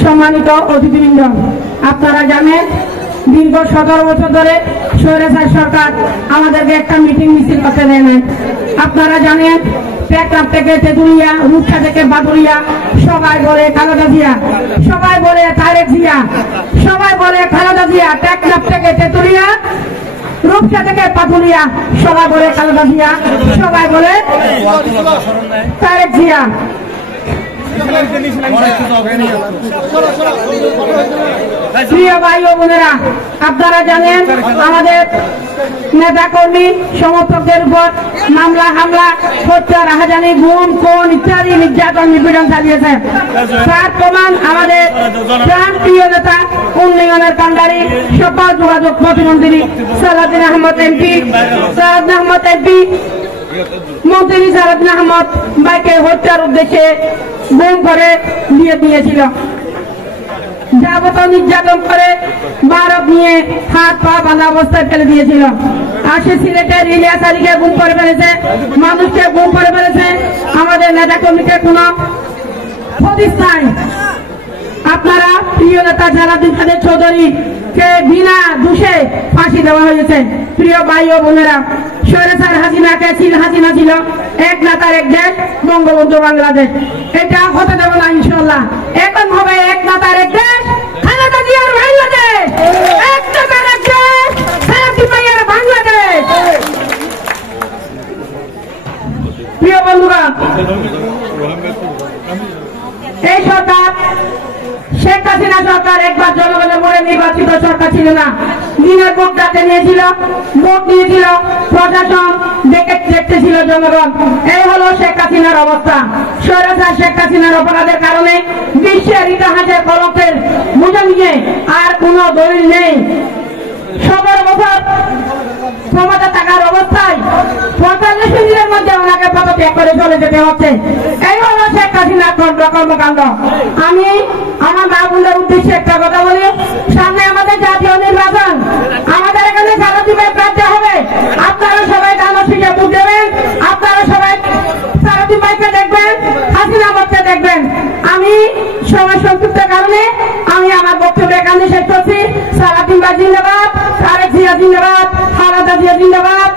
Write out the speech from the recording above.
সম্মানিত অতিথিবৃন্দ, আপনারা জানেন দীর্ঘ 17 বছর ধরে স্বৈরাচার সরকার আমাদেরকে একটা মিটিং মিছিল করতে দেয় না। আপনারা জানেন টেকনাফ থেকে তেঁতুলিয়া, রূপসা থেকে বাদুরিয়া সবাই বলে খালেদা জিয়া, সবাই বলে তারেক জিয়া, সবাই বলে খালেদা জিয়া। টেকনাফ থেকে তেঁতুলিয়া, রূপসা থেকে পাতুলিয়া সবাই বলে খালেদা জিয়া, সবাই বলে তারেক জিয়া। প্রিয় ভাই ও বোনেরা, আপনারা জানেন আমাদের নেতা কর্মী সমর্থকদের উপর মামলা, হামলা, হত্যা, রাহাজানি, গুম, খুন ইত্যাদি নির্যাতন, নিপীড়ন চালিয়েছে। তার প্রমাণ আমাদের প্রাণ প্রিয় নেতা, উন্নয়নের কান্ডারি, সকল যোগাযোগ প্রতিমন্ত্রী সালাউদ্দিন আহমদ এমপি, মন্ত্রী সালাউদ্দিন আহমদ ভাইকে হত্যার উদ্দেশ্যে গুম করে দিয়ে দিয়েছিল। যাবতীয় নির্যাতন করে ভারত নিয়ে হাত পা বাঁধা অবস্থায় ফেলে দিয়েছিল। আর সে সিলেটের ইলিয়াস আলীকে গুম করে ফেলেছে, মানুষকে গুম করে ফেলেছে। আমাদের নেতা কর্মীকে কোনো হদিস নাই। আপনারা প্রিয় নেতা জালালউদ্দিন কাদের চৌধুরীকে বিনা দোষে ফাঁসি দেওয়া হয়েছে। প্রিয় ভাই ও বোনেরা, স্বৈরাচার হাসিনাকে হাসিনা ছিল এক নেতার এক দেশ, বঙ্গবন্ধু বাংলাদেশ। এটা হতে দেব না ইনশাআল্লাহ। এখন হবে এক নেতার এক দেশ, খালেদা জিয়ার বাংলাদেশ, এক নেতার এক দেশ, সালাউদ্দিন ভাইয়ের বাংলাদেশ। প্রিয় বন্ধুরা, এই সরকার শেখ হাসিনা সরকার একবার জনগণের মনে নির্বাচিত সরকার ছিল না। দিনের ভোট রাতে নিয়েছিল, ভোট নিয়েছিল প্রশাসন, দেখতেছিল জনগণ। এই হলো শেখ হাসিনার অবস্থা। স্বৈরাচার শেখ হাসিনার অপরাধের কারণে বিশ্বের ইতিহাসের কলঙ্কের মুছে নিয়ে আর কোনো দলিল নেই। 17 বছর ক্ষমতা থাকার অবস্থায় 45 মিনিটের মধ্যে ওনাকে পদত্যাগ করে চলে যেতে হচ্ছে। এই হলো শেখ হাসিনার কর্মকাণ্ড। আমি আমার মা বোনদের উদ্দেশ্যে একটা কথা বলি, সামনে আমাদের জাতীয় নির্বাচন, আমাদের এখানে সালাউদ্দিন ভাই প্রার্থী হবে। আপনারা সবাই দানশীকে ভোট দেবেন, আপনারা সবাই সালাউদ্দিন ভাইকে দেখবেন, হাসিনা ভোটকে দেখবেন। আমি সময় সংক্ষিপ্তের কারণে আমি আমার বক্তব্য এখানে শেষ করছি। সালাউদ্দিন ভাই জিন্দাবাদ, তারেক জিয়া জিন্দাবাদ, খালেদা জিয়া জিন্দাবাদ।